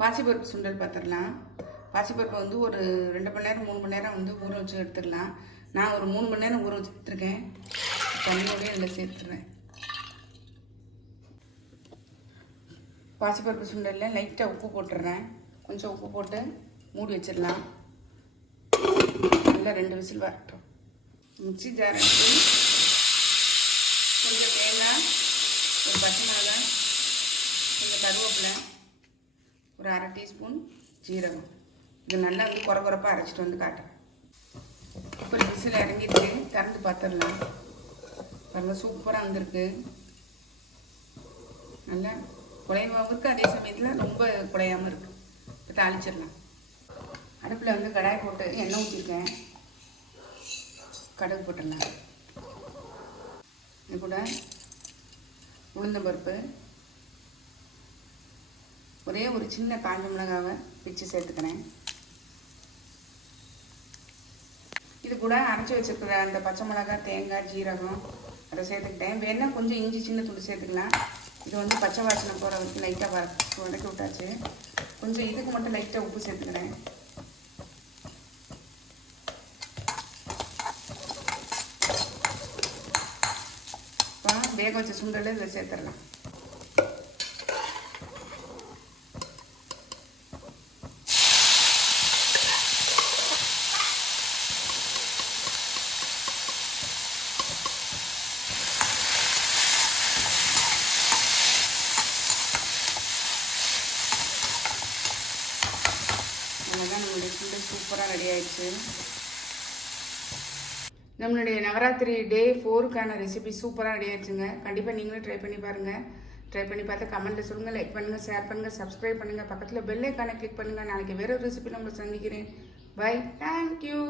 பாசிப்பருப்பு சுண்டல் பார்த்துடலாம். பாசிப்பருப்பை வந்து ஒரு 2 மணி நேரம் 3 மணி நேரம் வந்து ஊற வச்சு எடுத்துடலாம். நான் ஒரு 3 மணி நேரம் ஊற வச்சு எடுத்துருக்கேன். தண்ணியோடய இதில் சேர்த்துறேன். பாசிப்பருப்பு சுண்டலில் லைட்டாக உப்பு போட்டுடுறேன். கொஞ்சம் உப்பு போட்டு மூடி வச்சிடலாம். நல்லா 2 விசில் வரட்டும். மிக்ஸி ஜார் எடுத்து கொஞ்சம் தேங்காய், ஒரு பச்சை மிளகாய், கொஞ்சம் கருவேப்பிலை, ஒரு 1/2 டீஸ்பூன் ஜீரகம், இது நல்லா வந்து குறப்பாக அரைச்சிட்டு வந்து காட்டுறேன். இப்போ விசில் இறங்கிட்டு திறந்து பார்த்துடலாம். பாருங்கள், சூப்பராக வந்திருக்கு. நல்லா குழையாமல் இருக்குது, அதே சமயத்தில் ரொம்ப குழையாமல் இருக்குது. இப்போ தாளிச்சிடலாம். அடுப்பில் வந்து கடாய் போட்டு எண்ணெய் ஊற்றிருக்கேன். கடுகு போட்டுடலாம். இது கூட உளுந்தம்பருப்பு, ஒரே ஒரு சின்ன காஞ்ச மிளகாவை பிச்சு சேர்த்துக்கிறேன். இது கூட அரைச்சி வச்சுருக்கிற அந்த பச்சை மிளகாய், தேங்காய், ஜீரகம் அதை சேர்த்துக்கிட்டேன். வேணா கொஞ்சம் இஞ்சி சின்ன துண்டு சேர்த்துக்கலாம். இது வந்து பச்சை வாசனை போகிற வரைக்கும் லைட்டாக வதக்கி விட்டாச்சு. கொஞ்சம் இதுக்கு மட்டும் லைட்டாக உப்பு சேர்த்துக்கிறேன். இப்போ வேக வச்ச சுண்டல் இதை சேர்த்துடலாம். அவ்வளோதான், நம்மளுடைய சுண்டல் சூப்பராக ரெடி ஆயிடுச்சு. நம்மளுடைய நவராத்திரி டே 4க்கான ரெசிபி சூப்பராக ரெடி ஆயிடுச்சுங்க. கண்டிப்பாக நீங்களும் ட்ரை பண்ணி பாருங்கள். ட்ரை பண்ணி பார்த்து கமெண்ட்டில் சொல்லுங்கள், லைக் பண்ணுங்கள், ஷேர் பண்ணுங்கள், சப்ஸ்கிரைப் பண்ணுங்கள், பக்கத்தில் பெல் ஐக்கானை கிளிக் பண்ணுங்கள். நாளைக்கு வேறு ஒரு ரெசிபி நம்மளை சந்திக்கிறேன். Bye, thank you.